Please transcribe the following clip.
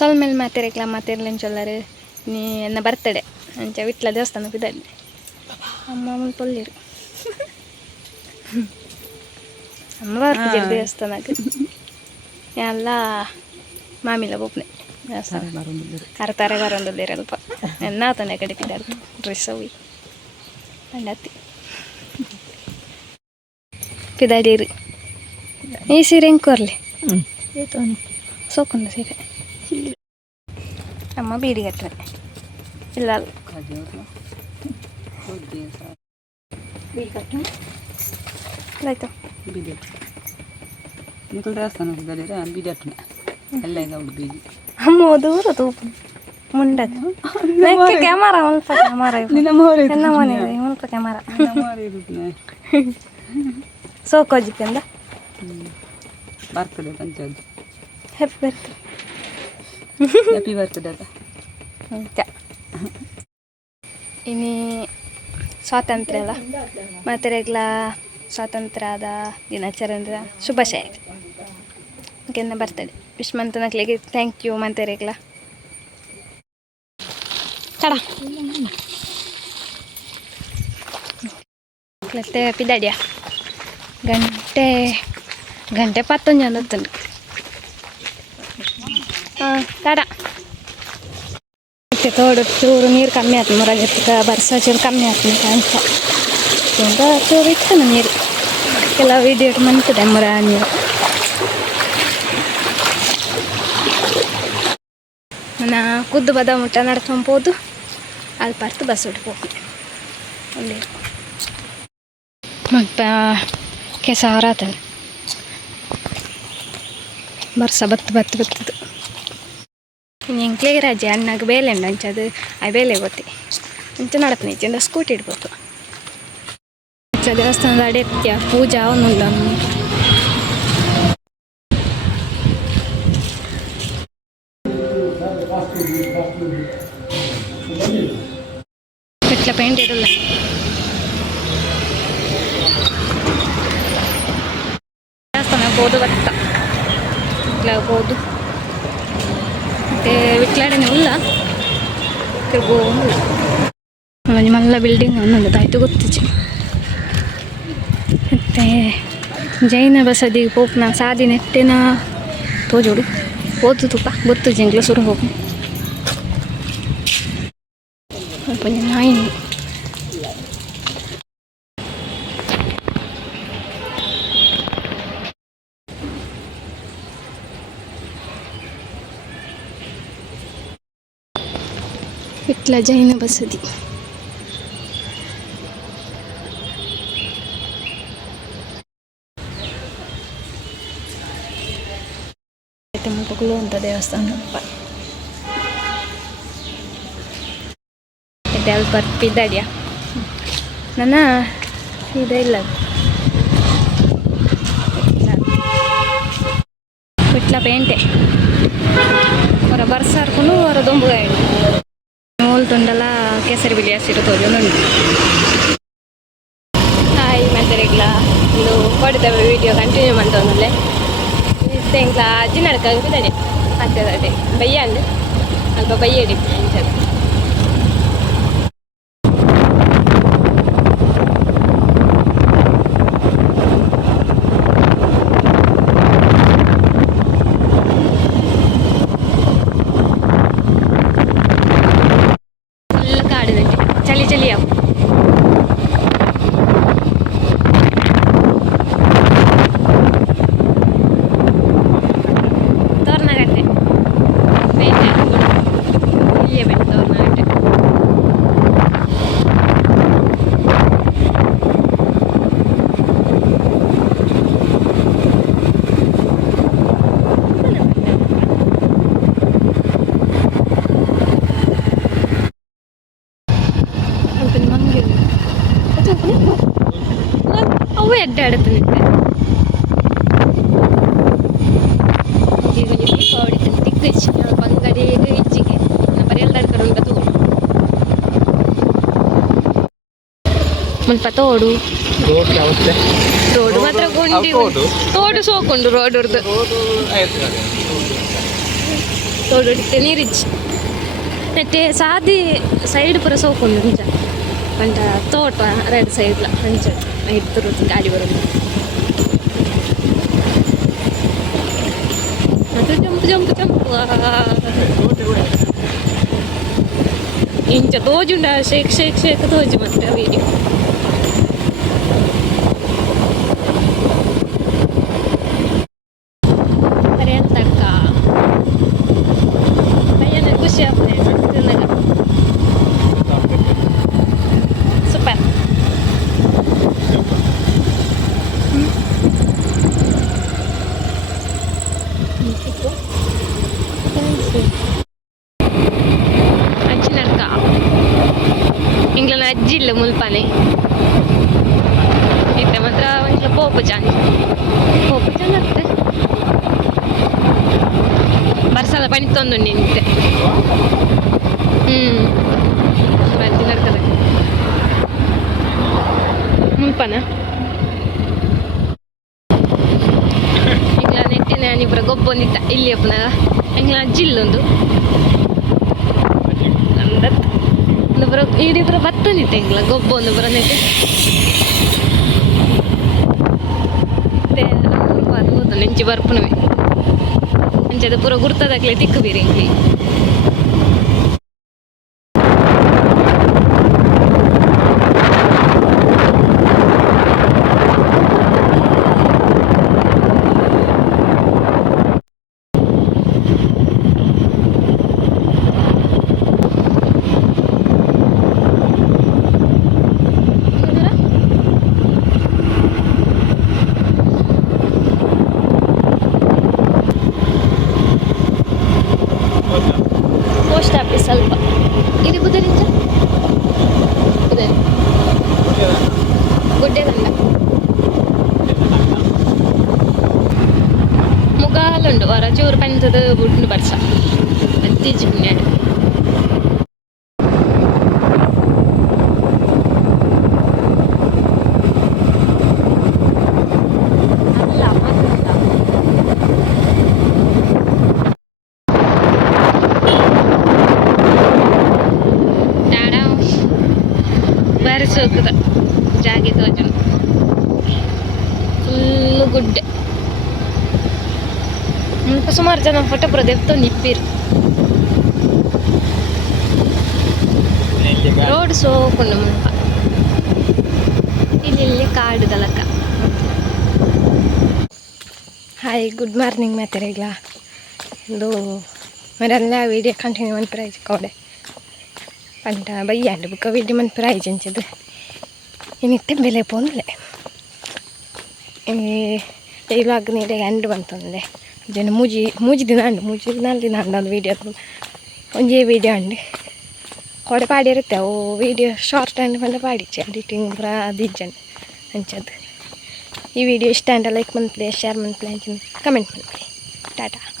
ಸೊಲ್ಮೇಲೆ ಮಾತಿರಕ್ಲ ಮಾತಿರ್ಲಿಂಚೊಲ್ಲರು ನೀ ಎನ್ನ ಬರ್ತಡೆ ಅಂಚ ವಿಟ್ಲ ದೇವಸ್ಥಾನ ಬಿದ್ದಲ್ಲಿ ಅಮ್ಮ ಮುಲ್ಪೊಲ್ಲಿರು ಅಮ್ಮ ಬರ್ತಿದ್ದೀರಿ ದೇವಸ್ಥಾನಕ್ಕೆ ಎಲ್ಲ ಮಾಮಿಲ ಬೋಪ್ನೆ ಅರ್ತಾರೆ ಬರೋದಿಲ್ಲ ಅಲ್ಪ ಎನ್ನ ಆತನೆ ಕಡಿತಿದ್ದಾರೆ ಡ್ರೆಸ್ ಅವಿ ಅಂಡತ್ತಿ ಪಿದಾಡೀರು ಈ ಸೀರೆ ಹೆಂಗೆ ಕೊರ್ಲಿ ಸೋಕೊಂಡು ಸೀರೆ ಅಮ್ಮ ಬೀಡಿ ಕಟ್ಟರೆ ಇಲ್ಲ ಆಯ್ತು ಅಮ್ಮ ದೂರ ತೂಪು ಮುಂಡದು ಕ್ಯಾಮರಾ ಮುಲ್ಪ ಕ್ಯಾಮರಾ ಎಲ್ಲ ಮನೆ ಮುಲ್ಪ ಕ್ಯಾಮರಾ ಸೋಕೋಜಿಕ್ಕಿಂದ birthday panchayat happy birthday happy birthday ಅಂತ ಇನ್ನು ಸ್ವಾತಂತ್ರ್ಯ ಅಲ್ಲ ಮತ್ತು ರೆಗ್ಲ ಸ್ವಾತಂತ್ರ್ಯದ ದಿನಾಚರಣೆ ಶುಭಾಶಯ ಕೆನ್ನ ಬರ್ತಡೆ ವಿಶ್ಮಂತನಕ್ಲಿಗೆ ಥ್ಯಾಂಕ್ ಯು ಮತ್ತೆ ರೆಗ್ಲ ತಡ ಮತ್ತೆ ಪಿದಾಡಿಯ ಗಂಟೆ 11 ಅಂದುಂಟು ಹಾಂ ತಡ ತೋಡು ಚೂರು ನೀರು ಕಮ್ಮಿ ಆಯ್ತು ಮುರಗಕ್ಕೆ ಬರ್ಸ ಚೂರು ಕಮ್ಮಿ ಆಯ್ತು ಅಂತ ತುಂಬ ಚೂರು ಇತ್ತು ನೀರು ಎಲ್ಲ ವೀಡಿಯೋ ಮಂತದೆ ಮುರ ನೀರು ನಾ ಕುದ್ದು ಬದ ಮುಟ್ಟ ನಡ್ಕೊಂಬೋದು ಅಲ್ಪ ಅರ್ಥ ಬಸ್ ಉಟ್ಕೋಗಿ ಅಲ್ಲಿ ಮತ್ತು ಕೆಸ ಹೊರಾತದೆ ಬರ್ಸ ಬತ್ತದು ಇನ್ನು ಎಂಕ್ಲೆಗೆ ರಜೆ ಅಣ್ಣಗೆ ಬೇಲೆ ಉಂಡು ಅಂಚದು ಆ ಬೇಲೆ ಗೊತ್ತಿ ಅಂಚ ನಡಪನೆ ಇಂದ ಸ್ಕೂಟಿ ಇಡ್ಬೋದು ದೇವಸ್ಥಾನದ ಅಡೆತ್ಯ ಪೂಜಾ ಅವನುಂಡು ಇಟ್ಲ ಪೇಂಟ್ ಇಡಲ್ಲ ದೇವಸ್ಥಾನ ಹೋದು ಬತ್ತ ಇಟ್ಲ ಹೋದು ಮತ್ತೆ ವಿಟ್ಲಾಡನೆ ಉಲ್ಲ ತಿರ್ಗೋಲ್ಲ ಮಲ್ಲ ಬಿಲ್ಡಿಂಗ್ ಒಂದೊಂದು ಆಯ್ತು ಗೊತ್ತಿಚ್ಚು ಮತ್ತು ಜೈನ ಬಸದಿ ಪೋಪ್ನ ಸಾದಿ ನೆಟ್ಟಿನ ತೋಜೋಡು ಓದು ತುಪ್ಪ ಗೊತ್ತು ಜಿಂಗ್ಲು ಸುರು ಹೋಗು ಸ್ವಲ್ಪ ನಾಯಿ ಇಟ್ಲ ಜೈನ ಬಸದಿ ಅಂತ ದೇವಸ್ಥಾನ ಅಲ್ಪ ಪಿದ್ದಾಡಿಯ ನನ್ನ ಇದು ಇಲ್ಲ ಇಟ್ಲ ಪೇಂಟೆ ಹೊರ ಬರ್ಸಾರ್ಕೊಂಡು ಹೊರ ದೊಂಬುಗಾಯಿ ಮೂಲ್ ತುಂಡಲ ಕೇಸರಿ ಬಿಳಿ ಹಸಿರು ತೋಜೊಂದುಂಟು ಹಾಯ್ ಮದ್ದರೆಗ್ಲ ಇದು ಕೊಡ್ತೇವೆ ವಿಡಿಯೋ ಕಂಟಿನ್ಯೂ ಮಾಡ್ತವನಲ್ಲೇ ಎಂಕ್ಲ ಅಜ್ಜಿ ನಡ್ಕಾಗಿದ್ದಾನೆ ಮತ್ತೆ ಬಯ್ಯ ಅಂದು ಅಲ್ಪ ಬಯ್ಯ ಹಿಡಿತು ಅಂಚದು ಫುಲ್ ಕಾಡಿದಂತೆ ಚಳಿ ಅವು ಅವು ಎಡ್ಡೆ ಆಡುತ್ತೆ ಈಗ ದೀಪಾವಳಿ ದಿಗ್ಗಜ್ ಬಂಗಡಿ ಇಚ್ಚಿಗೆ ಬರೀ ಎಲ್ಲ ಅಡ್ಕರು ಈಗ ಮುಲ್ಪ ತೋಡು ಮಾತ್ರ ಗುಂಡಿ ತೋಡು ಸೋಕೊಂಡು ರೋಡ್ ತೋಡೊಡಿತೆ ನೀರಿಜ್ಜಿ ನೆಟ್ಟೆ ಸಾದಿ ಸೈಡ್ ಪೂರ ಸೋಕೊಂಡು ಮುಂಚ ಪಂಡ ತೋಟ ರೈಟ್ ಸೈಡ್ಲ ಅಂಚ ಇಡ್ತರು ಗಾಡಿ ಬರೋದು ಅದು ಜಂಪ್ ಜಂಪ್ ಜಂಪ್ ಇಂಚ ತೋಜುಂಡ ಶೇಕ್ ಶೇಕ್ ಶೇಕ್ ತೋಜು ಮತ್ತೆ ವೀಡಿಯೋ ಪರ್ಯಂತಕ್ಕ ಭಯನ ಖುಷಿ ಆಗ್ತದೆ ಸೂಪರ್ ಅಜ್ಜಿ ಇಲ್ಲ ಮುಲ್ಪಾನೆ ಇತ್ತೆ ಮಾತ್ರ ಒಂದು ಪೋಪು ಚಾಂಜ್ ಆಗ್ತದೆ ಬರ್ಸಲ ಪಣಿತೊಂದು ನಿಂತೆ ಅಜ್ಜಿ ನಡ್ಕದೆ ಮುಲ್ಪಾನ ಇಂಗ್ಲ ನೆಟ್ಟಿನ ನಾನಿಬ್ಬರ ಗೊಬ್ಬೊಂದಿತ್ತ ಇಲ್ಲಿ ಅಪ್ಪನಾಗ ಇಂಗ್ಲ ಅಜ್ಜಿ ಇಲ್ಲೊಂದು ಬರೋ ಈಡಿಬ್ಬರ ಬತ್ತನಿತ್ತೆ ಇಂಗ್ಲ ಗೊಬ್ಬ ಒಂದು ಬರೋ ನೆಟ್ಟಿ ಅದು ಹೋದ ನೆಂಚಿ ಬರ್ಪುನವೆ ಅಂಚದ ಪೂರ ಗುರ್ತದಾಗ್ಲೇ ತಿಕ್ಕು ಬೀರಿ ಇಂಗ್ಲಿ ಪೋಸ್ಟ್ ಆಫೀಸ್ ಸ್ವಲ್ಪ ಇದು ಬುಧನಿಂಚ ಗುಡ್ಡೆದಂಡ ಮುಗಾಲುಂಡು ವರ ಚೂರು ಪಂಚದ ಬುಡ್ಡು ಬರ್ಸ ಅತ್ತೀಚೆ ಪುಣ್ಯಾಡು ಸೋಕದ ಜಾಗೆ ತೋಜು ಫುಲ್ಲು ಗುಡ್ಡೆ ಮುಲ್ಪ ಸುಮಾರು ಜನ ಫೋಟೋ ಬರೋದೆತ್ತು ನಿಪ್ಪಿರು ರೋಡ್ ಸೋಕೊಂಡು ಮುಲ್ಪ ಇಲ್ಲಿ ಕಾಡು ತಲಕ ಹಾಯ್ ಗುಡ್ ಮಾರ್ನಿಂಗ್ ಮಾತಾಡಿಲ್ಲ ಇದು ಮರೆಲ್ಲ ವೀಡಿಯೋ ಕಂಟಿನ್ಯೂ ಒಂದು ಪ್ರೈಜ್ ಕೌಡೆ ಪಂಟ ಬಯ್ಯಾಂಡು ಬುಕ್ಕ ವೀಡಿಯೋ ಒಂದು ಪ್ರೈಜ್ ಅಂಚದು ಇನ್ನಿತ್ತೆ ಬೆಲೆ ಪೋಂದ್ಲೆ ಈ ವ್ಲಾಗ್ ನೀಡೆ ಎಂಡ್ ಬಂತಂದೆ ಜನ ಮೂಜಿ ದಿನ ನಾಲ್ಕು ದಿನ ಅಂಡು ವೀಡಿಯೋ ಒಂಜೇ ವೀಡಿಯೋ ಅಂಡು ಕೊಡೆ ಪಾಡಿರುತ್ತೆ ಅವು ವೀಡಿಯೋ ಶಾರ್ಟ್ ಅಂಡ್ ಬಂದು ಪಾಡಿಚ್ಚೆ ಎಡಿಟಿಂಗ್ ಪೂರ ಅದಿಜ್ಜಂಡು ಅಂಚದು ಈ ವಿಡಿಯೋ ಇಷ್ಟ ಅಂಡ ಲೈಕ್ ಮನ್ಪ್ಲೆ ಶೇರ್ ಮನ್ಪ್ಲೆ ಕಮೆಂಟ್ ಮನ್ಪ್ಲೆ ಟಾಟಾ.